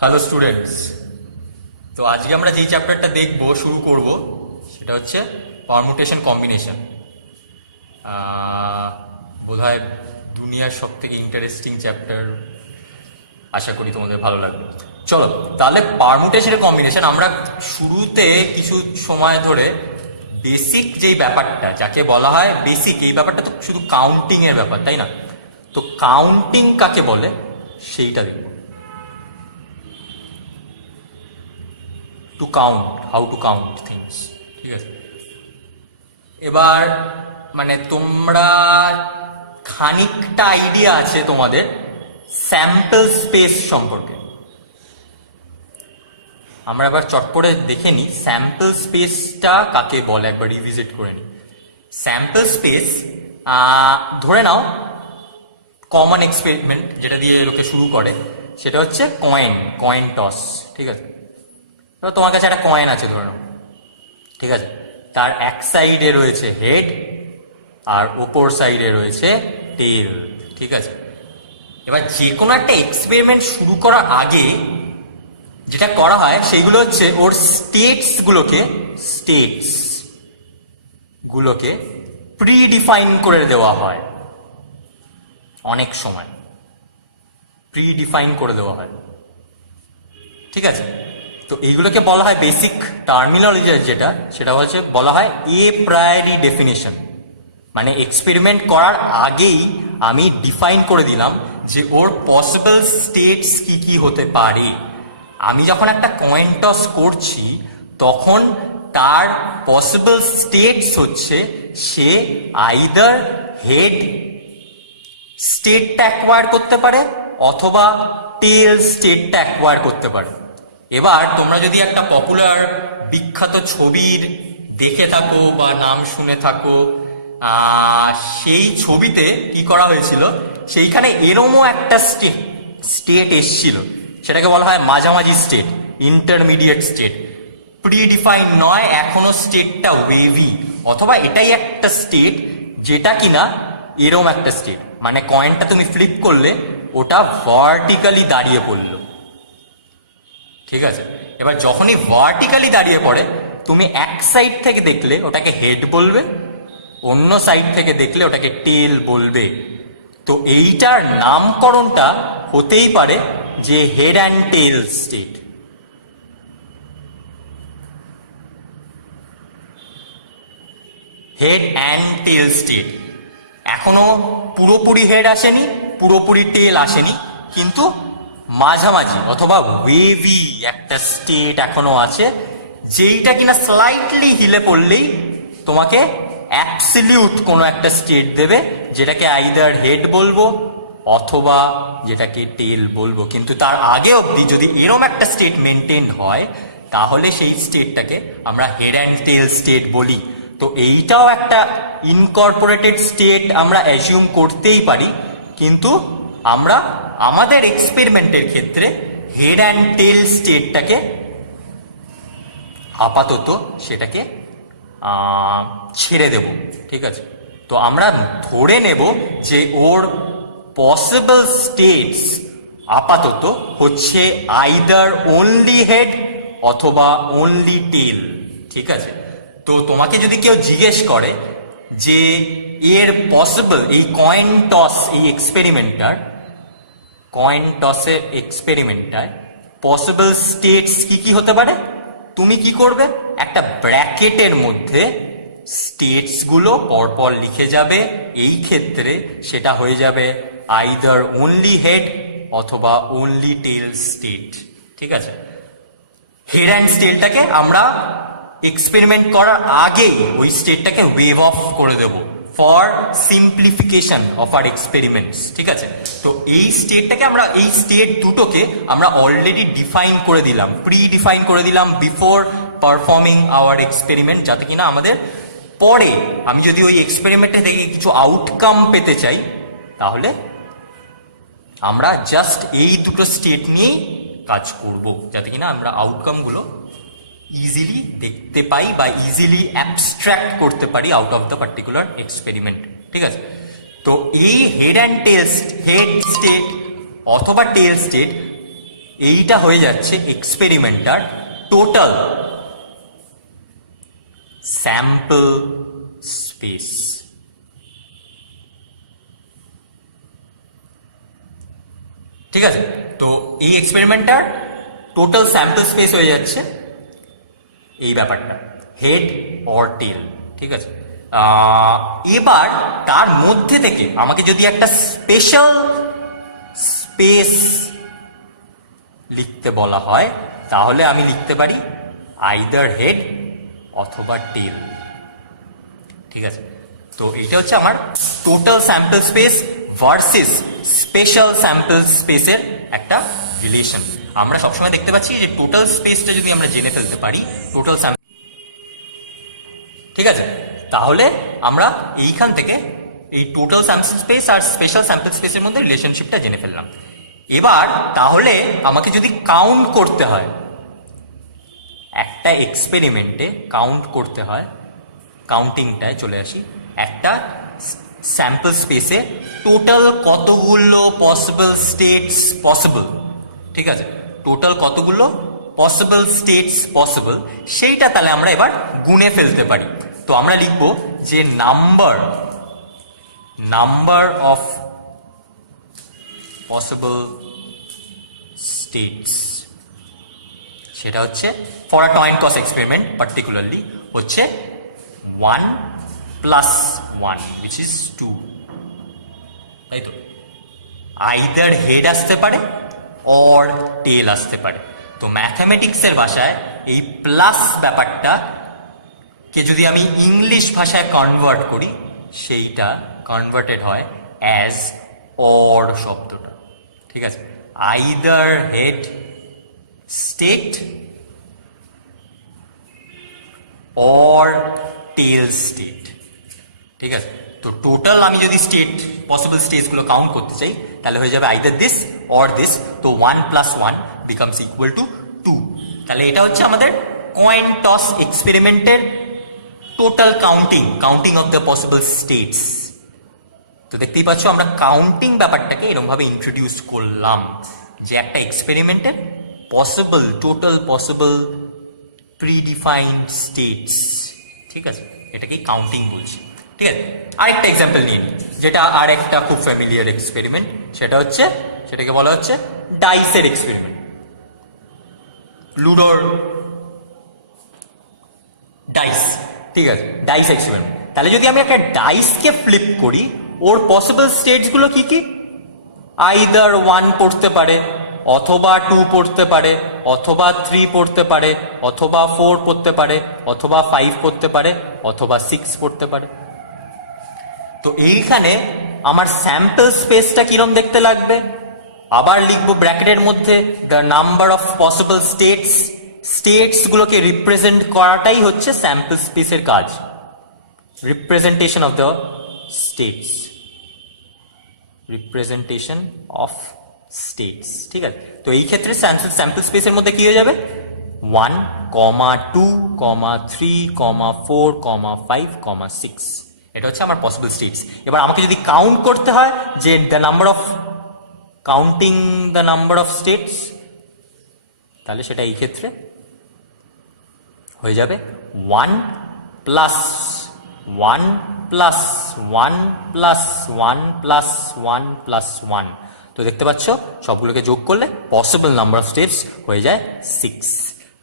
Hello students, তো আজকে আমরা যেই চ্যাপ্টারটা শুরু করব সেটা হচ্ছে পারমুটেশন কম্বিনেশন। বোধহয় দুনিয়ার সব থেকে ইন্টারেস্টিং চ্যাপ্টার। আশা করি তোমাদের ভালো লাগবে। চলো তাহলে পারমুটেশনের কম্বিনেশন আমরা শুরুতে কিছু সময় ধরে বেসিক যেই ব্যাপারটা যাকে বলা হয় বেসিক, এই ব্যাপারটা তো শুধু কাউন্টিং এর ব্যাপার, তাই না? তো কাউন্টিং কাকে বলে সেইটা দেখব। To count, how to count things, ঠিক আছে? এবার মানে তোমরা খানিকটা আইডিয়া আছে তোমাদের স্যাম্পল স্পেস সম্পর্কে। আমরা এবার চট করে দেখে নিই স্যাম্পল স্পেসটা কাকে বলে, একবার রিভিজিট করে নিই। স্যাম্পল স্পেস ধরে নাও কমন এক্সপেরিমেন্ট যেটা দিয়ে লোকে শুরু করে সেটা হচ্ছে কয়েন টস, ঠিক আছে? তো তোমার কাছে একটা কয়েন আছে ধরে নাও, ঠিক আছে? তার এক সাইডে রয়েছে হেড আর উপর সাইডে রয়েছে টেল, ঠিক আছে? এবার যে কোনো একটা এক্সপেরিমেন্ট শুরু করার আগে যেটা করা হয় সেইগুলো হচ্ছে ওর স্টেটস গুলোকে প্রিডিফাইন করে দেওয়া হয়। অনেক সময় প্রিডিফাইন করে দেওয়া হয়, ঠিক আছে? তো এইগুলোকে বলা হয় বেসিক টার্মিনোলজি, যেটা সেটা হচ্ছে বলা হয় এ প্রায়োরি ডেফিনেশন। মানে এক্সপেরিমেন্ট করার আগেই আমি ডিফাইন করে দিলাম যে ওর পসিবল স্টেটস কি কি হতে পারে। আমি যখন একটা কয়েন টস করছি তখন তার পসিবল স্টেটস হচ্ছে সে আইদার হেড স্টেটটা অ্যাকোয়ার করতে পারে অথবা টেল স্টেটটা অ্যাকোয়ার করতে পারে। এবার তোমরা যদি একটা পপুলার বিখ্যাত ছবির দেখে থাকো বা নাম শুনে থাকো, সেই ছবিতে কি করা হয়েছিল, সেইখানে এরমও একটা স্টেট এসছিল, সেটাকে বলা হয় মাঝামাঝি স্টেট, ইন্টারমিডিয়েট স্টেট। প্রিডিফাইন নয়, এখনো স্টেটটা ওয়েভি, অথবা এটাই একটা স্টেট যেটা কিনা এরম একটা স্টেট, মানে কয়েনটা তুমি ফ্লিপ করলে ওটা ভার্টিক্যালি দাঁড়িয়ে পড়লো, ঠিক আছে? এবার যখনই ভার্টিক্যালি দাঁড়িয়ে পড়ে তুমি এক সাইড থেকে দেখলে ওটাকে হেড বলবে, অন্য সাইড থেকে দেখলে ওটাকে টেল বলবে। তো এইটার নামকরণটা হতেই পারে যে head and tail state. Head and tail state, এখনো পুরোপুরি হেড আসেনি, পুরোপুরি টেল আসেনি, কিন্তু মাঝামাঝি অথবা ওয়েভি একটা স্টেট এখনো আছে, যেইটা কিনা স্লাইটলি হিলে পড়লেই তোমাকে অ্যাবসলিউট কোনো একটা স্টেট দেবে, যেটাকে আইদার হেড বলবো অথবা যেটাকে টেল বলবো। কিন্তু তার আগে অবধি যদি এরম একটা স্টেট মেনটেন হয় তাহলে সেই স্টেটটাকে আমরা হেড অ্যান্ড টেল স্টেট বলি। তো এইটাও একটা ইনকর্পোরেটেড স্টেট আমরা অ্যাজিউম করতেই পারি, কিন্তু আমরা আমাদের এক্সপেরিমেন্টের ক্ষেত্রে হেড অ্যান্ড টেল স্টেটটাকে আপাতত সেটাকে ছেড়ে দেব, ঠিক আছে? তো আমরা ধরে নেব যে ওর পসিবল স্টেটস আপাতত হচ্ছে আইদার অনলি হেড অথবা অনলি টেল, ঠিক আছে? তো তোমাকে যদি কেউ জিজ্ঞেস করে যে এর পসিবল এই কয়েন টসের এক্সপেরিমেন্টটায় পসিবল স্টেটস কি কি হতে পারে, তুমি কি করবে? একটা ব্র্যাকেটের মধ্যে স্টেটস গুলো পরপর লিখে যাবে। এই ক্ষেত্রে সেটা হয়ে যাবে আইদার অনলি হেড অথবা অনলি টেল স্টেট, ঠিক আছে? হেড অ্যান্ড টেলটাকে আমরা এক্সপেরিমেন্ট করার আগেই ওই স্টেটটাকে ওয়েভ অফ করে দেব ফর সিম্পলিফিকেশন অফ আর এক্সপেরিমেন্টস, ঠিক আছে? তো এই স্টেটটাকে আমরা, এই স্টেট দুটোকে আমরা অলরেডি ডিফাইন করে দিলাম, প্রিডিফাইন করে দিলাম বিফোর পারফর্মিং আওয়ার এক্সপেরিমেন্ট, যাতে কিনা আমাদের পরে আমি যদি ওই এক্সপেরিমেন্টে থেকে কিছু আউটকাম পেতে চাই তাহলে আমরা জাস্ট এই দুটো স্টেট নিয়েই কাজ করব, যাতে কিনা আমরা আউটকামগুলো ইজিলি দেখতে পাই বা ইজিলি অ্যাবস্ট্রাক্ট করতে পারি out of the particular experiment, ঠিক আছে? তো এই head and tail, head state অথবা টেল স্টেট এইটা হয়ে যাচ্ছে এক্সপেরিমেন্টার টোটাল স্যাম্পল স্পেস। ঠিক আছে, তো এই এক্সপেরিমেন্টার টোটাল স্যাম্পল স্পেস হয়ে যাচ্ছে এই ব্যাপারটা, হেড অর টেল। ঠিক আছে, এবার তার মধ্যে থেকে আমাকে যদি একটা স্পেশাল স্পেস লিখতে বলা হয়, তাহলে আমি লিখতে পারি আইদার হেড অথবা টেল। ঠিক আছে, তো এটা হচ্ছে আমার total sample space versus special sample স্পেসের একটা রিলেশন। আমরা সবসময় দেখতে পাচ্ছি যে টোটাল স্পেসটা যদি আমরা জেনে ফেলতে পারি, টোটাল স্যাম্পল, ঠিক আছে, তাহলে আমরা এইখান থেকে এই টোটাল স্যাম্পল স্পেস আর স্পেশাল স্যাম্পল স্পেসের মধ্যে রিলেশনশিপটা জেনে ফেললাম। এবার তাহলে আমাকে যদি কাউন্ট করতে হয়, একটা এক্সপেরিমেন্টে কাউন্ট করতে হয়, কাউন্টিংটায় চলে আসি, একটা স্যাম্পল স্পেসে টোটাল কতগুলো পসিবল স্টেটস পসিবল। ঠিক আছে, টোটাল কতগুলো পসিবল স্টেটস পসিবল, সেইটা তাহলে আমরা এবার গুণে ফেলতে পারি। তো আমরা লিখব যে নাম্বার অফ পসিবল স্টেটস, সেটা হচ্ছে for a coin toss experiment particularly হচ্ছে 1 + 1 which is 2, তাই তো? আইদার হেড আসতে পারে অর টেল আসতে পারে। তো ম্যাথামেটিক্সের ভাষায় এই প্লাস ব্যাপারটা কে যদি আমি ইংলিশ ভাষায় কনভার্ট করি, সেইটা কনভার্টেড হয় অ্যাজ অর শব্দটা। ঠিক আছে, either head state or tail state. ঠিক আছে, তো টোটাল আমি যদি স্টেট পসিবল স্টেটসগুলো কাউন্ট করতে চাই, তাহলে হয়ে যাবে আইদার দিস অর দিস। তো 1 + 1 বিকামস ইকুয়াল টু 2। তাহলে এটা হচ্ছে আমাদের কয়েন টস এক্সপেরিমেন্টের total counting of the possible states. তো দেখতেই পাচ্ছ আমরা কাউন্টিং ব্যাপারটাকে এরকম ভাবে ইন্ট্রোডিউস করলাম যে একটা এক্সপেরিমেন্টের টোটাল পসিবল প্রিডিফাইন্ড স্টেটস। ঠিক আছে, এটাকেই কাউন্টিং বলছি। ঠিক আছে, আরেকটা এক্সাম্পল নিয়ে নিই, যেটা আর একটা খুব ফ্যামিলিয়ার এক্সপেরিমেন্ট, সেটাকে বলা হচ্ছে ডাইসের এক্সপেরিমেন্ট, লুডোর ডাইস। ঠিক আছে, ডাইস এক্সপেরিমেন্ট। তাহলে যদি আমি একটা ডাইসকে ফ্লিপ করি, ওর পসিবল স্টেটস গুলো কি কি? আইদার 1 পড়তে পারে, অথবা 2 পড়তে পারে, অথবা 3 পড়তে পারে, অথবা 4 পড়তে পারে, অথবা 5 পড়তে পারে, অথবা 6 পড়তে পারে। তো এইখানে আমার স্যাম্পল স্পেসটা কিরম দেখতে লাগবে? আবার লিখবো ব্র্যাকেটের মধ্যে the number of possible states গুলোকে রিপ্রেজেন্ট করাটাই হচ্ছে স্যাম্পল স্পেসের কাজ, representation of the states, representation of states. ঠিক আছে, তো এই ক্ষেত্রে স্যাম্পল স্পেসের মধ্যে কি হয়ে যাবে? 1, 2, 3, 4, 5, 6। এটা হচ্ছে আমার পসিবল স্টেটস। এবার আমাকে যদি কাউন্ট করতে হয় যে counting the number of states, তাহলে সেটা এই ক্ষেত্রে হয়ে যাবে 1 + 1 + 1 + 1 + 1 + 1। তো দেখতে পাচ্ছ সবগুলোকে যোগ করলে পসিবল নাম্বার অফ স্টেপস হয়ে যায় 6।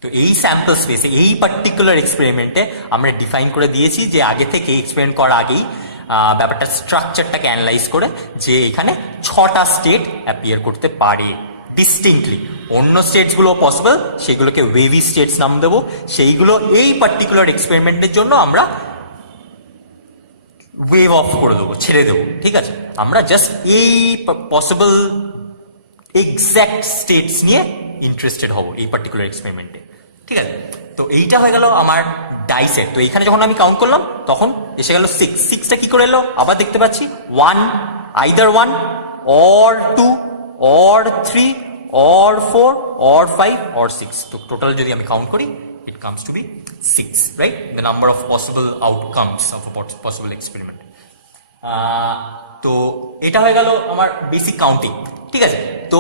তো এই স্যাম্পল স্পেসে এই পার্টিকুলার এক্সপেরিমেন্টে আমরা ডিফাইন করে দিয়েছি যে আগে থেকে এক্সপেরিমেন্ট করার আগেই ব্যাপারটা স্ট্রাকচারটাকে অ্যানালাইজ করে যে এখানে 6টা স্টেট অ্যাপিয়ার করতে পারে ডিস্টিংক্টলি। অন্য স্টেটসগুলো পসিবল, সেগুলোকে ওয়েভি স্টেটস নাম দেবো। সেইগুলো এই পার্টিকুলার এক্সপেরিমেন্টের জন্য আমরা ওয়েভ অফ করে দেবো, ছেড়ে দেবো। ঠিক আছে, আমরা জাস্ট এই পসিবল এক্স্যাক্ট স্টেটস নিয়ে ইন্টারেস্টেড হব এই পার্টিকুলার এক্সপেরিমেন্টে। ঠিক আছে, তো এইটা হয়ে গেল আমার ডাইসের। তো এখানে যখন আমি কাউন্ট করলাম তখন এসে গেল 6টা কি করে এলো? আবার দেখতে পাচ্ছি 1, either 1 or 2 or 3 or 4 or 5 or 6। তো টোটাল যদি আমি কাউন্ট করি, it comes to be 6, right? The number of possible outcomes of a possible experiment. তো এটা হয়ে গেল আমার বেসিক কাউন্টিং। ঠিক আছে, তো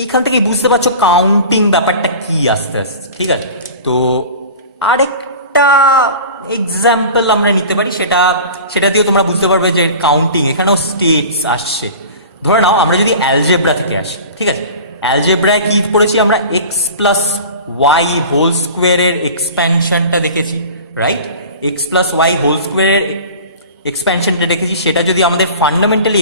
এইখান থেকে বুঝতে পারছো কাউন্টিং ব্যাপারটা কি আস্তে আস্তে, ঠিক আছে? তো আরেকটা এক্সাম্পল আমরা নিতে পারি, সেটা দিয়েও তোমরা বুঝতে পারবে যে কাউন্টিং এখানেও স্টেটস আসছে। ধরে নাও আমরা যদি অ্যালজেব্রা থেকে আসি, ঠিক আছে? অ্যালজেব্রায় কি পড়েছি আমরা? এক্স প্লাস ওয়াই হোল স্কোয়ারের এক্সপ্যানশনটা দেখেছি, রাইট? এক্স প্লাস ওয়াই হোল স্কোয়ারের এক্সপ্যানশনটা দেখেছি। সেটা যদি আমাদের ফান্ডামেন্টালি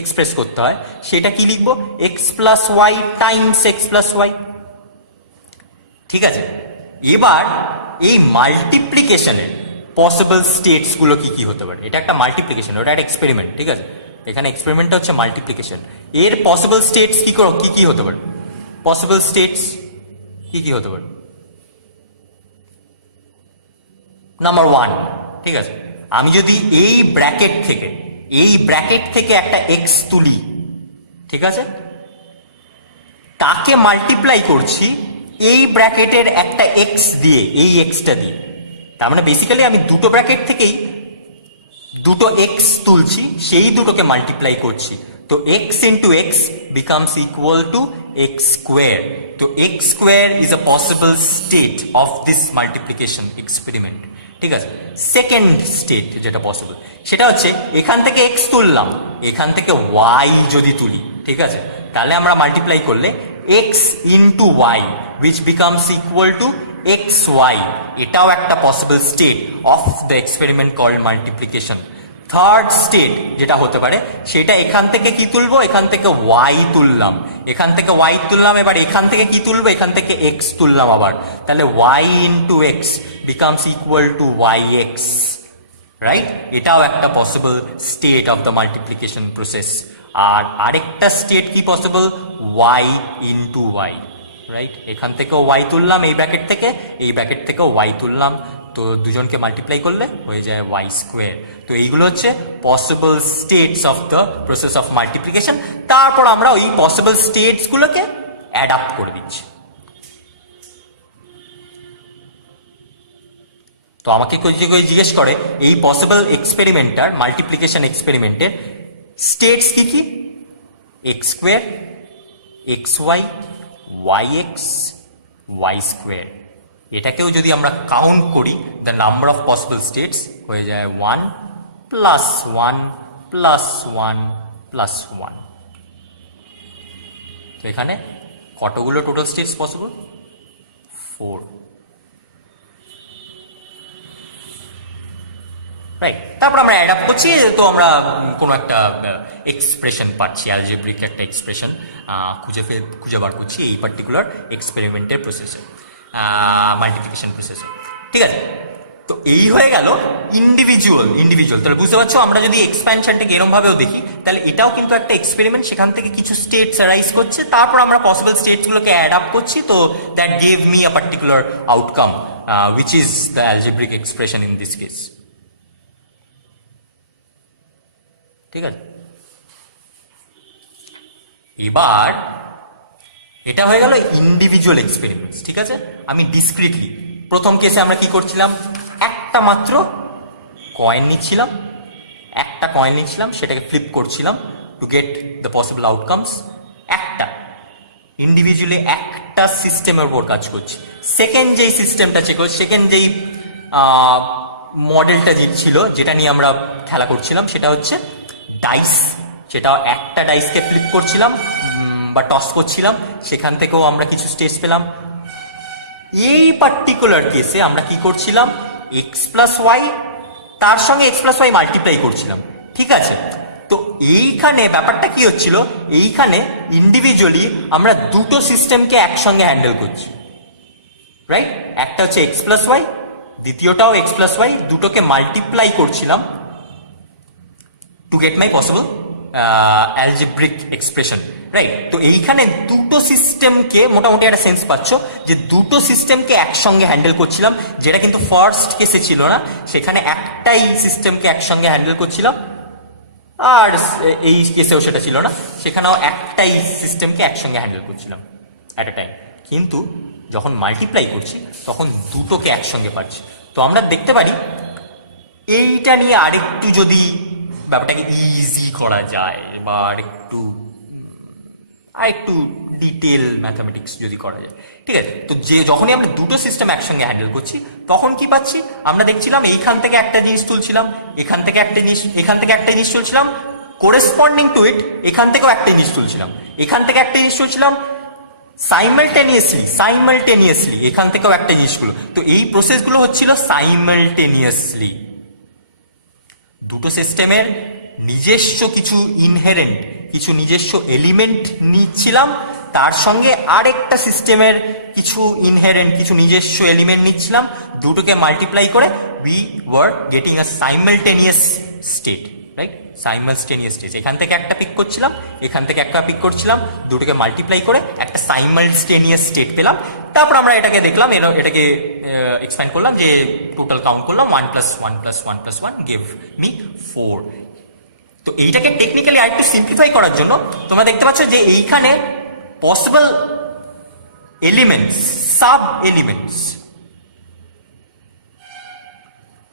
এক্সপ্রেস করতে হয়, সেটা কি লিখবো? X plus y times x plus y, ঠিক আছে? এবার এই মাল্টিপ্লিকেশনের পসিবল স্টেটস গুলো কি কি হতে পারে? এটা একটা মাল্টিপ্লিকেশন, ওটা একটা এক্সপেরিমেন্ট, ঠিক আছে? এখানে এক্সপেরিমেন্টটা হচ্ছে মাল্টিপ্লিকেশন। এর পসিবল স্টেটস কি কি হতে পারে? পসিবল স্টেটস কি কি হতে পারে? নাম্বার ওয়ান, ঠিক আছে, আমি যদি এই ব্র্যাকেট থেকে একটা এক্স তুলি, ঠিক আছে, তাকে মাল্টিপ্লাই করছি এই ব্র্যাকেটের একটা এক্স দিয়ে, এই এক্সটা দিয়ে। তার মানে বেসিক্যালি আমি দুটো ব্র্যাকেট থেকেই দুটো এক্স তুলছি, সেই দুটোকে মাল্টিপ্লাই করছি। তো x into x becomes equal to x square. তো x square is a possible state of this multiplication experiment, ঠিক আছে? সেকেন্ড স্টেট যেটা পসিবল, সেটা হচ্ছে এখান থেকে এক্স তুললাম, এখান থেকে ওয়াই যদি তুলি, ঠিক আছে, তাহলে আমরা মাল্টিপ্লাই করলে x into y which becomes equal to x y. এটাও একটা possible state of the experiment called multiplication. Third state যেটা হতে পারে, সেটা এখান থেকে কি তুলবো? এখান থেকে ওয়াই তুললাম, এবার এখান থেকে কি তুলবো? এখান থেকে এক্স তুললাম আবার, তাহলে y into x becomes equal to y x, right? এটাও একটা possible state of the multiplication process. আর আরেকটা স্টেট কি possible? Y into y, right? এখান থেকেও ওয়াই তুললাম, এই ব্র্যাকেট থেকেও ওয়াই তুললাম, তো দুজনকে মাল্টিপ্লাই করলে হয়ে যায় ওয়াই স্কোয়ার। তো এইগুলো হচ্ছে possible states of the process of multiplication. তারপর আমরা ওই পসিবল স্টেটস গুলোকে অ্যাডাপ্ট করে দিচ্ছি। তো আমাকে কেউ জিজ্ঞেস করে এই পসিবল এক্সপেরিমেন্টার, মাল্টিপ্লিকেশন এক্সপেরিমেন্টের স্টেটস কি কি? X square, x y, y x, y square. এটাকেও যদি আমরা কাউন্ট করি, the number of possible states হয়ে যায় 1 প্লাস 1 প্লাস 1 প্লাস 1। তো এখানে কতগুলো টোটাল স্টেটস পসিবল? 4, রাইট? তারপর আমরা অ্যাড আপ করছি, তো আমরা কোনো একটা এক্সপ্রেশন পাচ্ছি, অ্যালজেব্রিক একটা এক্সপ্রেশন খুঁজে বার করছি এই পার্টিকুলার এক্সপেরিমেন্টের প্রসেসে, মাল্টিপ্লিকেশন প্রসেসে, ঠিক আছে? তো এই হয়ে গেল ইন্ডিভিজুয়াল। তাহলে বুঝতে পারছো, আমরা যদি এক্সপ্যানশনটাকে এরকম ভাবেও দেখি, তাহলে এটাও কিন্তু একটা এক্সপেরিমেন্ট, সেখান থেকে কিছু স্টেটস অ্যারাইজ করছে, তারপর আমরা পসিবল স্টেটসগুলোকে অ্যাড আপ করছি, তো that gave me a particular outcome which is the algebraic expression in this case, ঠিক আছে? এবার এটা হয়ে গেল ইন্ডিভিজুয়াল এক্সপেরিমেন্টস, ঠিক আছে? আমি ডিসক্রিটলি, প্রথম কেসে আমরা কি করছিলাম? একটা মাত্র কয়েন নিচ্ছিলাম, সেটাকে ফ্লিপ করছিলাম to get the possible outcomes. একটা ইন্ডিভিজুয়ালি একটা সিস্টেমের উপর কাজ করছি। সেকেন্ড যেই সিস্টেমটা ছিল, সেকেন্ড যেই মডেলটা ছিল, যেটা নিয়ে আমরা খেলা করছিলাম, সেটা হচ্ছে ডাইস। সেটা একটা ডাইসকে ফ্লিপ করছিলাম বা টস করছিলাম, সেখান থেকেও আমরা কিছু স্টেটস পেলাম। এই পার্টিকুলার কেসে আমরা কি করছিলাম? এক্স প্লাস ওয়াই, তার সঙ্গে এক্স প্লাস ওয়াই মাল্টিপ্লাই করছিলাম, ঠিক আছে? তো এইখানে ব্যাপারটা কি হচ্ছিল? এইখানে ইন্ডিভিজুয়ালি আমরা দুটো সিস্টেমকে একসঙ্গে হ্যান্ডেল করছি, রাইট? একটা হচ্ছে এক্স প্লাস ওয়াই, দ্বিতীয়টাও এক্স প্লাস ওয়াই, দুটোকে মাল্টিপ্লাই করছিলাম to get my possible algebraic expression, right? তো এইখানে দুটো সিস্টেমকে, মোটামুটি একটা সেন্স পাচ্ছ যে দুটো সিস্টেমকে একসঙ্গে হ্যান্ডেল করছিলাম, যেটা কিন্তু ফার্স্ট কেসে ছিল না। সেখানে একটাই সিস্টেমকে একসঙ্গে হ্যান্ডেল করছিলাম, আর এই কেসেও সেটা ছিল না, সেখানেও একটাই সিস্টেমকে একসঙ্গে হ্যান্ডেল করছিলাম অ্যাট এ টাইম। কিন্তু যখন মাল্টিপ্লাই করছি, তখন দুটোকে একসঙ্গে পাচ্ছি। তো আমরা দেখতে পারি এইটা নিয়ে আরেকটু যদি ব্যাপারটাকে ইজি করা যায়, বা আরেকটু ডিটেল ম্যাথামেটিক্স যদি করা যায়, ঠিক আছে। তো যখনই আমরা দুটো সিস্টেম একসঙ্গে হ্যান্ডেল করছি তখন কি পাচ্ছি, আমরা দেখছিলাম এইখান থেকে একটা জিনিস তুলছিলাম, এখান থেকে একটা জিনিস তুলছিলাম, কোরেসপন্ডিং টু ইট এখান থেকেও একটা জিনিস তুলছিলাম, এখান থেকে একটা জিনিস তুলছিলাম, সাইমালটেনিয়াসলি এখান থেকেও একটা জিনিসগুলো। তো এই প্রসেসগুলো হচ্ছিল সাইমালটেনিয়াসলি। দুটো সিস্টেমের নিজস্ব কিছু ইনহেরেন্ট কিছু নিজস্ব এলিমেন্ট নিচ্ছিলাম, তার সঙ্গে আরেকটা সিস্টেমের কিছু ইনহেরেন্ট কিছু নিজস্ব এলিমেন্ট নিচ্ছিলাম, দুটোকে মাল্টিপ্লাই করে we were getting a simultaneous state, right? Simultaneous state, এখান থেকে একটা পিক করছিলাম, এখান থেকে একটা পিক করছিলাম, দুটোকে মাল্টিপ্লাই করে একটা সাইমালটেনিয়াস স্টেট পেলাম। তারপর আমরা এটাকে দেখলাম, এটাকে এক্সপ্যান্ড করলাম, যে টোটাল কাউন্ট করলাম 1 + 1 + 1 + 1 গিভ মি 4। তো এইটাকে টেকনিক্যালি আরেকটু সিম্পলিফাই করার জন্য তোমরা দেখতে পাচ্ছ যে এইখানে পসিবল এলিমেন্টস, সাব এলিমেন্টস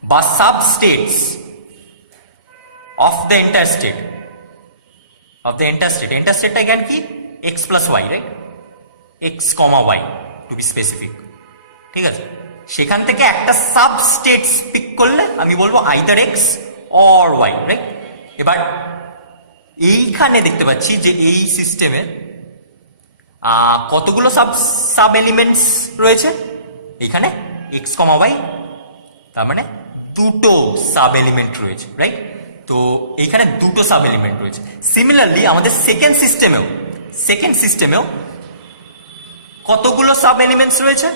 বা sub states of the entire state, entire state again কি x + y, right? x, y to be specific, ঠিক আছে। সেখান থেকে একটা সাব স্টেটস পিক করলে আমি বলবো either x or y, right? এবার এইখানে দেখতে পাচ্ছি যে এই সিস্টেমে কতগুলো সাব এলিমেন্টস রয়েছে, এখানে x, y, তার মানে দুটো সাব এলিমেন্ট রয়েছে, রাইট? তো এইখানে দুটো সাব এলিমেন্ট রয়েছে। সিমিলারলি আমাদের সেকেন্ড সিস্টেমেও কতগুলো সাব এলিমেন্টস রয়েছে,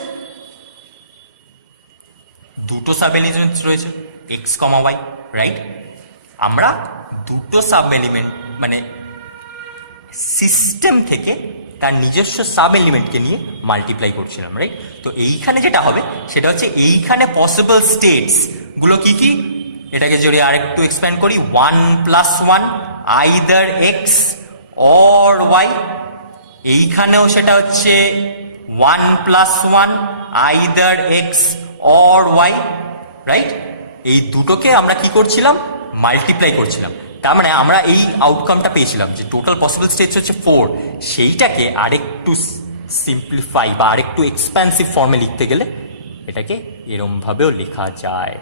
দুটো সাব এলিমেন্টস রয়েছে x, y, রাইট? আমরা দুটো সাব এলিমেন্ট মানে সিস্টেম থেকে তার নিজস্ব সাব এলিমেন্টকে নিয়ে মাল্টিপ্লাই করছিলাম, রাইট? তো এইখানে যেটা হবে সেটা হচ্ছে এইখানে পসিবল স্টেটস গুলো কি কি, এটাকে যদি আরেকটু এক্সপ্যান্ড করি, 1 + 1 either x or y, এইখানেও সেটা হচ্ছে 1 + 1 either x or y, right? এই দুটোকে আমরা কি করছিলাম, মাল্টিপ্লাই করছিলাম। তার মানে আমরা এই আউটকামটা পেয়েছিলাম যে টোটাল পসিবল স্টেটস হচ্ছে 4। সেইটাকে আরেকটু সিম্পলিফাই বা আরেকটু এক্সপ্যান্সিভ ফর্মে লিখতে গেলে এটাকে এরম ভাবেও লেখা যায়,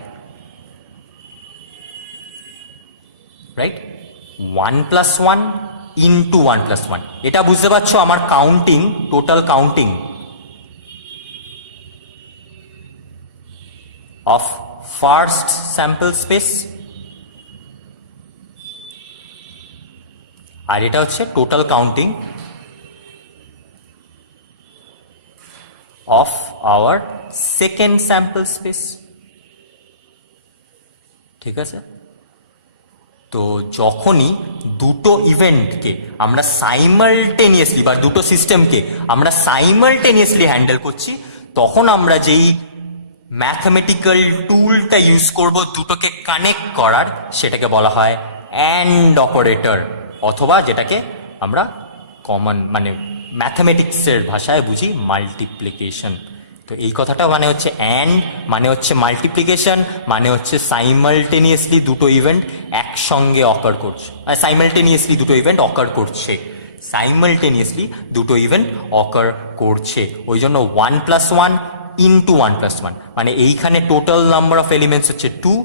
রাইট? 1 + 1 * 1 + 1, এটা বুঝতে পারছো আমার counting, total counting of first sample space, আর এটা হচ্ছে total counting of our second sample space, ঠিক আছে। তো যখনই দুটো ইভেন্টকে আমরা সাইমালটেনিয়াসলি বা দুটো সিস্টেমকে আমরা সাইমালটেনিয়াসলি হ্যান্ডেল করছি, তখন আমরা যেই ম্যাথমেটিক্যাল টুলটা ইউজ করব দুটোকে কানেক্ট করার, সেটাকে বলা হয় অ্যান্ড অপারেটর, অথবা যেটাকে আমরা কমন মানে ম্যাথমেটিক্সের ভাষায় বুঝি মাল্টিপ্লিকেশন। তো এই কথাটা মানে হচ্ছে অ্যান্ড মানে হচ্ছে মাল্টিপ্লিকেশন, মানে হচ্ছে সাইমালটেনিয়াসলি দুটো ইভেন্ট একসঙ্গে অকার করছে, সাইমালটেনিয়াসলি দুটো ইভেন্ট অকার করছে, সাইমালটেনিয়াসলি দুটো ইভেন্ট অকার করছে। ওই জন্য 1 + 1 * 1 + 1, মানে এইখানে টোটাল নাম্বার অফ এলিমেন্টস হচ্ছে 2,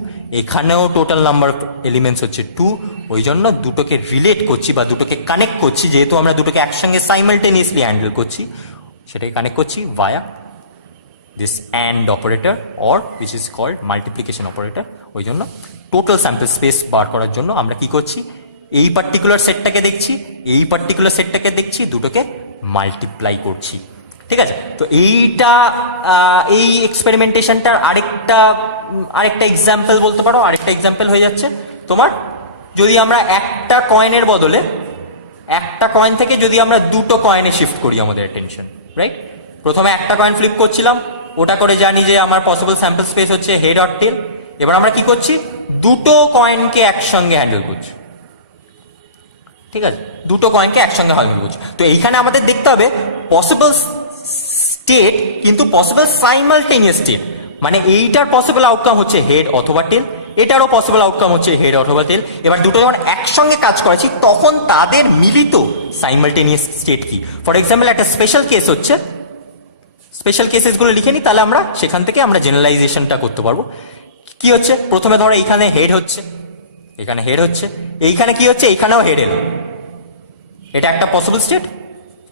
এখানেও টোটাল নাম্বার অফ এলিমেন্টস হচ্ছে 2। ওই জন্য দুটোকে রিলেট করছি বা দুটোকে কানেক্ট করছি, যেহেতু আমরা দুটোকে একসঙ্গে সাইমালটেনিয়াসলি হ্যান্ডেল করছি, সেটাকে কানেক্ট করছি ভায়া this AND operator or which is called multiplication operator। ওই জন্য টোটাল স্যাম্পল স্পেস বার করার জন্য আমরা কি করছি, এই পার্টিকুলার সেটটাকে দেখছি, এই পার্টিকুলার সেটটাকে দেখছি, দুটোকে মাল্টিপ্লাই করছি, ঠিক আছে। তো এইটা এই এক্সপেরিমেন্টেশনটার আরেকটা এক্সাম্পল বলতে পারো। আরেকটা এক্সাম্পল হয়ে যাচ্ছে তোমার, যদি আমরা একটা কয়েনের বদলে একটা কয়েন থেকে যদি আমরা দুটো কয়েনে শিফট করি আমাদের অ্যাটেনশন, রাইট? প্রথমে একটা কয়েন ফ্লিপ করছিলাম, ওটা করে জানি যে আমার পসিবল স্যাম্পল স্পেস হচ্ছে হেড অর টেল। এবার আমরা কি করছি, দুটো কয়েনকে একসঙ্গে হ্যান্ডেল করছি, ঠিক আছে, দুটো কয়েনকে একসঙ্গে হ্যান্ডেল করছি। তো এইখানে আমাদের দেখতে হবে পসিবল স্টেট কিন্তু পসিবল সাইমালটেনিয়াস স্টেট, মানে এইটার পসিবল আউটকাম হচ্ছে হেড অথবা টেল, এটারও পসিবল আউটকাম হচ্ছে হেড অথবা টেল। এবার দুটো যখন একসঙ্গে কাজ করেছি তখন তাদের মিলিত সাইমালটেনিয়াস স্টেট কি। ফর এক্সাম্পল একটা স্পেশাল কেস হচ্ছে, স্পেশাল কেসেসগুলো লিখে নিই, তাহলে আমরা সেখান থেকে আমরা জেনারেলাইজেশনটা করতে পারবো। কি হচ্ছে, প্রথমে ধরো এইখানে হেড হচ্ছে, এখানে হেড হচ্ছে, এইখানে কি হচ্ছে, এইখানেও হেড এলো, এটা একটা possible state,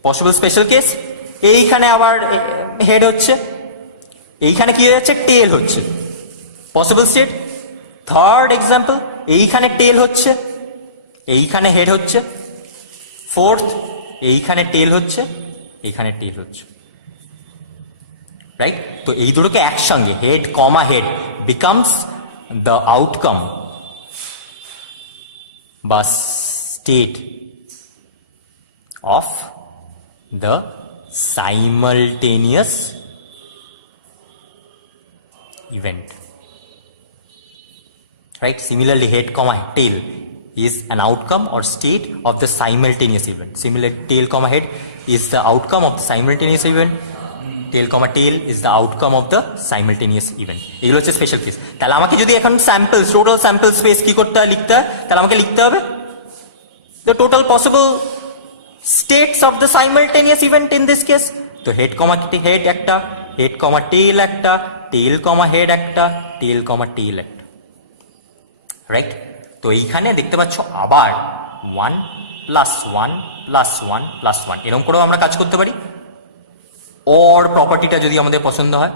possible special case. এইখানে আবার হেড হচ্ছে, এইখানে কি হয়ে যাচ্ছে, টেল হচ্ছে, পসিবল স্টেট। থার্ড এক্সাম্পল, এইখানে টেল হচ্ছে, এইখানে হেড হচ্ছে। ফোর্থ, এইখানে টেল হচ্ছে, এইখানে টেল হচ্ছে, রাইট। তো এই দুটোকে একসঙ্গে head comma head becomes the outcome বা state of the simultaneous event, right? Similarly, head comma tail is an outcome or state of the simultaneous event. Similarly, tail comma head is the outcome of the simultaneous event. Tail comma tail is the outcome of the simultaneous event. এগুলো হচ্ছে special case. তাহলে আমাকে যদি এখন samples, total sample space কি করতে হয়, লিখতে হয়, তাহলে আমাকে লিখতে হবে the total possible states of the simultaneous event in this case. তো হেড কমা হেড একটা, হেড কমা টেল একটা, টেল কমা হেড একটা, টেল কমা টেল একটা, রাইট। তো এইখানে দেখতে পাচ্ছ আবার 1 + 1 + 1 + 1 এরকম করেও আমরা কাজ করতে পারি। অর প্রপার্টিটা যদি আমাদের পছন্দ হয়,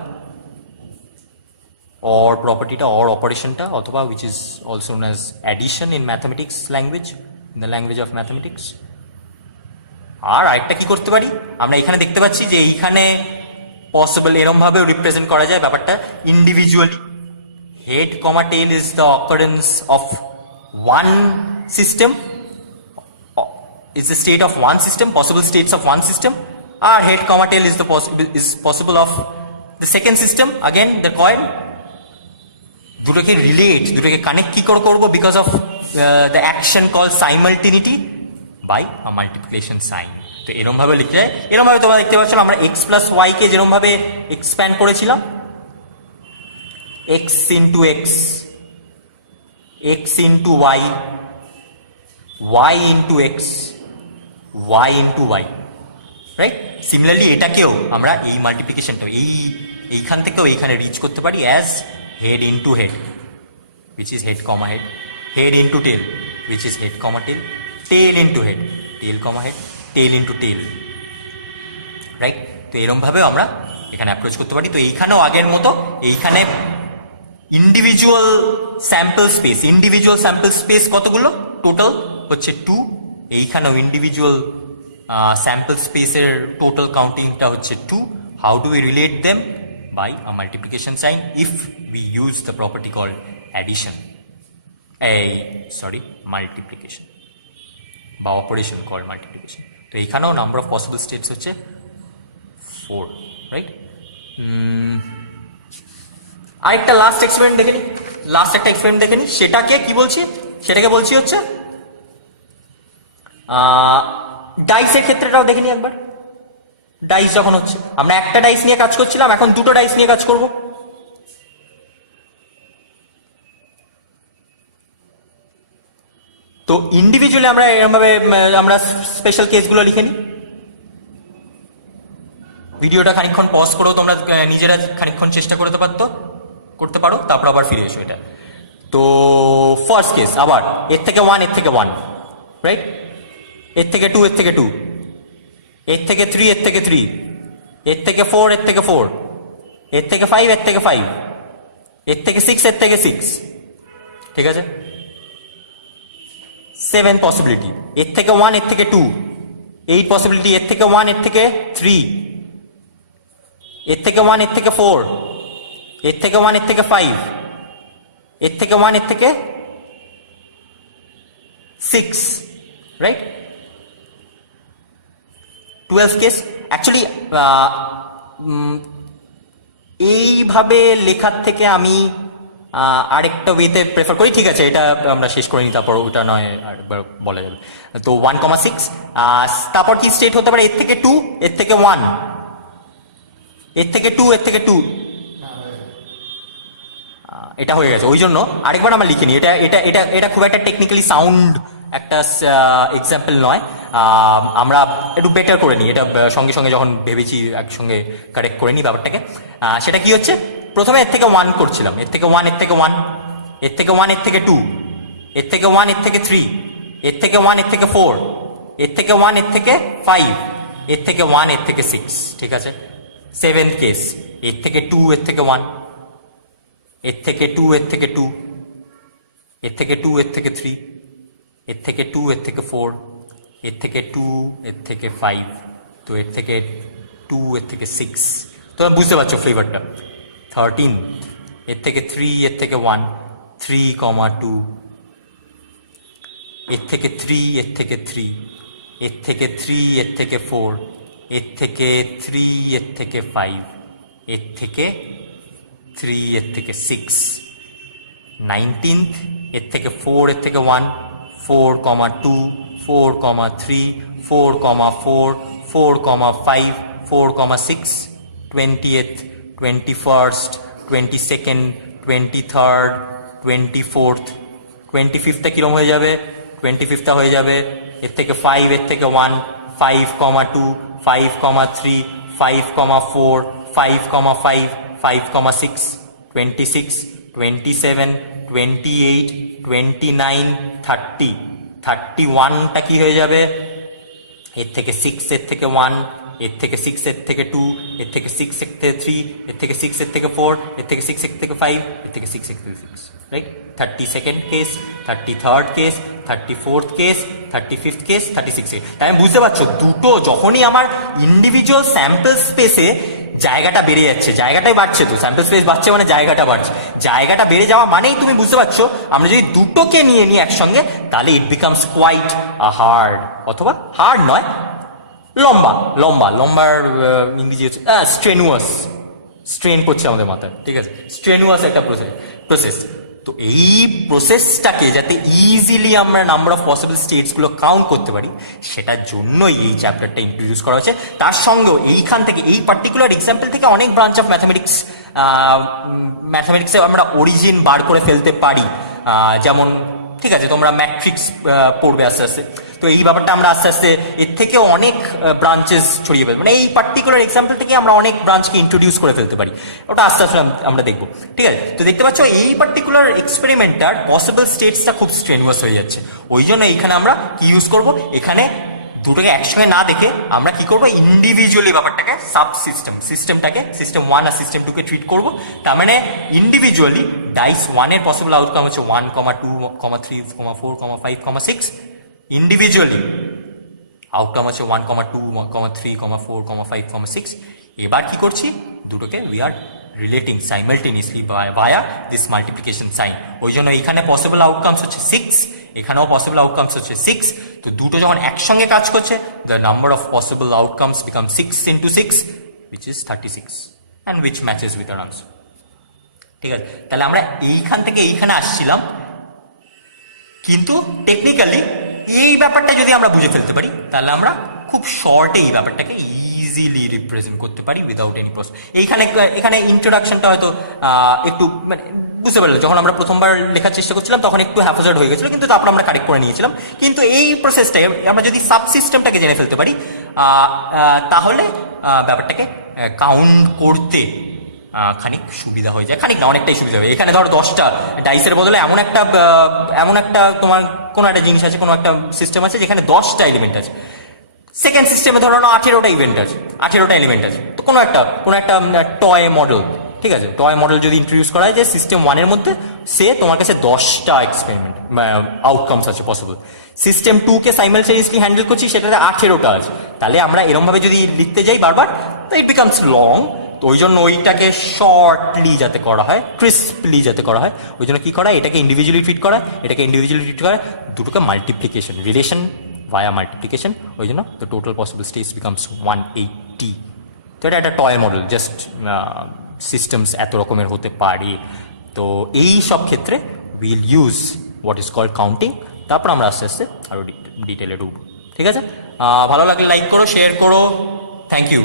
অর প্রপার্টিটা, অর অপারেশনটা, অথবা which is also known as addition in mathematics language, in the language of mathematics। আর আরেকটা কি করতে পারি, আমরা এখানে দেখতে পাচ্ছি যে এইখানে পসিবল এরকম ভাবে রিপ্রেজেন্ট করা যায় ব্যাপারটা individually. Head comma tail is the occurrence of one system, is the state of one system, possible states of one system. আর head comma tail is the possible of the second system, again the coin. দুটোকে relate, দুটোকে connect কি করে করবো, because of the action call simultaneity by a multiplication sign. তো এরকম ভাবে লিখতে যায়, এরকম ভাবে তোমরা দেখতে পাচ্ছ আমরা x + y কে যেরকম ভাবে এক্সপ্যান্ড করেছিলাম, x × x, x × y, y × x, y × y, right. Similarly এটাকেও আমরা এই মাল্টিপ্লিকেশনটা এইখান থেকেও এইখানে রিচ করতে পারি as head into head, which is head comma head, head into tail, which is head comma tail, tail into head, tail comma head, tail into tail, right. তো এরকম ভাবে আমরা এখানে অ্যাপ্রোচ করতে পারি। তো এইখানেও আগের মতো এইখানে individual sample space, individual sample space কতগুলো, টোটাল হচ্ছে 2। এইখানেও ইন্ডিভিজুয়াল স্যাম্পল স্পেসের টোটাল কাউন্টিংটা হচ্ছে 2। How do we relate them? By a multiplication sign, if we use the property called addition, multiplication বা অপারেশন কল মাল্টিপ্লিকেশন। তো এইখানেও নাম্বার অফ পসিবল স্টেটস হচ্ছে 4, রাইট। আরেকটা লাস্ট এক্সপেরিমেন্ট দেখে নি, লাস্ট একটা এক্সপেরিমেন্ট দেখে নি, সেটাকে কি বলছি, সেটাকে বলছি হচ্ছে ডাইসের ক্ষেত্রেটাও দেখে নি একবার। ডাইস যখন হচ্ছে, আমরা একটা ডাইস নিয়ে কাজ করছিলাম, এখন দুটো ডাইস নিয়ে কাজ করব। তো ইন্ডিভিজুয়ালি আমরা এরকমভাবে আমরা স্পেশাল কেসগুলো লিখে নিই। ভিডিওটা খানিকক্ষণ পজ করেও তোমরা নিজেরা খানিকক্ষণ চেষ্টা করতে পারো, তারপর আবার ফিরে এসো এটা। তো ফার্স্ট কেস আবার এর থেকে 1, এর থেকে 1, রাইট। এর থেকে 2, এর থেকে 2, এর থেকে 3, এর থেকে 3, এর থেকে 4, এর থেকে 4, এর থেকে 5, এর থেকে 5, এর থেকে 6, এর থেকে 6, ঠিক আছে। 7 পসিবিলিটি, এর থেকে 1, এর থেকে 2, 8 পসিবিলিটি, এর থেকে 1, এর থেকে 3, এর থেকে 1, এর থেকে 4, এর থেকে 1, এর থেকে 5, এর থেকে 1, এর থেকে 6, রাইট। 12 কেস। অ্যাকচুয়ালি এইভাবে লেখার থেকে আমি আরেকটা ওয়েতে প্রেফার করি, ঠিক আছে, এটা আমরা শেষ করে নিই, তারপর ওটা নয় আরেকবার বলা যাবে। তো 1,6, তারপর কি স্টেট হতে পারে, এর থেকে 2, এর থেকে 1, এর থেকে 2, এর থেকে 2, এটা হয়ে গেছে। ওই জন্য আরেকবার আমরা লিখিনি, এটা এটা এটা এটা খুব একটা টেকনিক্যালি সাউন্ড একটা এক্সাম্পল নয়, আমরা একটু বেটার করে নিই, এটা সঙ্গে সঙ্গে যখন ভেবেছি একসঙ্গে কারেক্ট করে নিই ব্যাপারটাকে। সেটা কি হচ্ছে, প্রথমে এর থেকে 1 করছিলাম, এর থেকে 1, এর থেকে 1, এর থেকে 1, এর থেকে 2, এর থেকে 1, এর থেকে 3, এর থেকে 1, এর থেকে 4, এর থেকে 1, এর থেকে 5, এর থেকে 1, এর থেকে 6, ঠিক আছে। 7th কেস, এর থেকে 2, এর থেকে 1, এর থেকে 2, এর থেকে 2, এর থেকে 2, এর থেকে 3, এর থেকে 2, এর থেকে 4, এর থেকে 2, এর থেকে 5, তো এর থেকে 2, এর থেকে 6, তো বুঝতে পারছো ফ্লেভারটা। 13, এর থেকে 3, এর থেকে 1, 3, 2, এর থেকে 3, এর থেকে 3, এর থেকে 3, এর থেকে 4, এর থেকে 3, এর থেকে 5, এর থেকে 3, এর থেকে 6, 19th, এর থেকে 4, এর থেকে 1, 4, 2, 4, 3, 4, 4, 4, 5, 4, 6, 20th, 21st, 22nd, 23rd, 24th, 25th কিরম হয়ে যাবে, 25th হয়ে যাবে এর থেকে 5, এর থেকে 1, 5, 2, 5, 3, 5, 4, 5, 5, 5, 6, 26, 27, 28, 29, 30, 31টা কি হয়ে যাবে, এর থেকে 6, এর থেকে 1, এর থেকে 6, এর থেকে 2, এর থেকে 6, এর থেকে 3, এর থেকে 6, এর থেকে 4, এর থেকে 6, এর থেকে 5, এর থেকে 6, এর থেকে 6, right. 32nd case, 33rd case, 34th case, 35th case, 36th case. তাই আমি বুঝতে পারছো, দুটো যখনই আমার ইন্ডিভিজুয়াল স্যাম্পল স্পেসে জায়গাটা বেড়ে যাচ্ছে, জায়গাটাই বাড়ছে, তো স্যাম্পল স্পেস বাড়ছে মানে জায়গাটা বাড়ছে, জায়গাটা বেড়ে যাওয়া মানেই তুমি বুঝতে পারছো আমরা যদি দুটোকে নিয়ে নিই একসঙ্গে তাহলে ইট বিকামস কোয়াইট হার্ড, অথবা হার্ড নয়, লম্বা, লম্বার ইংরেজি হচ্ছে স্ট্রেনুয়াস, স্ট্রেন পড়ছে আমাদের মাথায়, ঠিক আছে, স্ট্রেনুয়াস একটা প্রসেস। তো এই প্রসেসটাকে যাতে ইজিলি আমরা নাম্বার অফ পসিবল স্টেটসগুলো কাউন্ট করতে পারি, সেটার জন্যই এই চ্যাপ্টারটা ইন্ট্রোডিউস করা হয়েছে। তার সঙ্গেও এইখান থেকে, এই পার্টিকুলার এক্সাম্পল থেকে অনেক ব্রাঞ্চ অফ ম্যাথামেটিক্সে আমরা অরিজিন বার করে ফেলতে পারি। যেমন ঠিক আছে, তোমরা ম্যাট্রিক্স পড়বে আস্তে আস্তে, তো এই ব্যাপারটা আমরা আস্তে আস্তে এর থেকেও অনেক ব্রাঞ্চেস ছড়িয়ে ফেলবো, মানে এই পার্টিকুলার এক্সাম্পল থেকে আমরা অনেক ব্রাঞ্চকে ইন্ট্রোডিউস করে ফেলতে পারি, ওটা আস্তে আস্তে আমরা দেখবো, ঠিক আছে। তো দেখতে পাচ্ছ এই পার্টিকুলার এক্সপেরিমেন্টটার পসিবল স্টেটসটা খুব স্ট্রেনুয়াস হয়ে যাচ্ছে, ওই জন্য এইখানে আমরা কি ইউজ করব, এখানে দুটোকে একসঙ্গে না দেখে আমরা কি করবো, ইন্ডিভিজুয়ালি ব্যাপারটাকে সিস্টেমটাকে সিস্টেম 1 আর সিস্টেম 2 কে ট্রিট করবো। তার মানে ইন্ডিভিজুয়ালি ডাইস 1 এর পসিবল আউটকাম হচ্ছে 1, 2, 3, 4, 5, 6, ইন্ডিভিজুয়ালি আউটকাম হচ্ছে 1, 2, 3, 4, 5, 6। এবার কি করছি, দুটোকে we are relating simultaneously via this multiplication sign, ওই জন্য এখানে পসিবল আউটকামস হচ্ছে 6, এখানেও পসিবল আউটকামস হচ্ছে 6, তো দুটো যখন একসঙ্গে কাজ করছে the number of possible outcomes become 6 into 6 which is 36 and which matches with our answer, ঠিক আছে। তাহলে আমরা এইখান থেকে এইখানে আসছিলাম, কিন্তু টেকনিক্যালি এই ব্যাপারটা যদি আমরা বুঝে ফেলতে পারি তাহলে আমরা খুব শর্টে এই ব্যাপারটাকে ইজিলি রিপ্রেজেন্ট করতে পারি উইদাউট এনি প্রসেস। এখানে ইন্ট্রোডাকশনটা হয়তো একটু মানে বুঝতে পারলো, যখন আমরা প্রথমবার লেখার চেষ্টা করছিলাম তখন একটু হ্যাফাজার্ড হয়ে গেছিল, কিন্তু তারপর আমরা কারেক্ট করে নিয়েছিলাম। কিন্তু এই প্রসেসটাই আমরা যদি সাব সিস্টেমটাকে জেনে ফেলতে পারি তাহলে ব্যাপারটাকে কাউন্ট করতে খানিক সুবিধা হয়ে যায়, খানিক না অনেকটাই সুবিধা হয়। এখানে ধরো 10টা ডাইসের বদলে এমন একটা তোমার কোনো একটা জিনিস আছে, কোনো একটা সিস্টেম আছে যেখানে 10টা এলিমেন্ট আছে। সেকেন্ড সিস্টেমে ধরো 18টা ইভেন্ট আছে, 18টা এলিমেন্ট আছে, তো কোনো একটা টয় মডেল, ঠিক আছে, টয় মডেল যদি ইন্ট্রোডিউস করা হয় যে সিস্টেম 1 এর মধ্যে সে তোমার কাছে 10টা এক্সপেরিমেন্ট আউটকামস আছে পসিবল, সিস্টেম 2 কে সাইমালটেনিয়াসলি হ্যান্ডেল করছি সেটাতে 18টা আছে, তাহলে আমরা এরমভাবে যদি লিখতে যাই বারবার তো ইট বিকামস লং। তো ওই জন্য ওইটাকে শর্টলি যাতে করা হয়, ক্রিস্পলি যাতে করা হয়, ওই জন্য কি করা, এটাকে ইন্ডিভিজুয়ালি ট্রিট করা, দুটোকে মাল্টিপ্লিকেশন, রিলেশন ভায়া মাল্টিপ্লিকেশন, ওই জন্য the total possible states becomes 180। তো এটা একটা টয় মডেল, জাস্ট সিস্টেমস এত রকমের হতে পারে। তো এই সব ক্ষেত্রে will use what is called counting, তারপর আমরা আস্তে আস্তে আরও ডিটেলে ঢুকবো, ঠিক আছে। ভালো লাগলে লাইক করো, শেয়ার করো, থ্যাংক ইউ।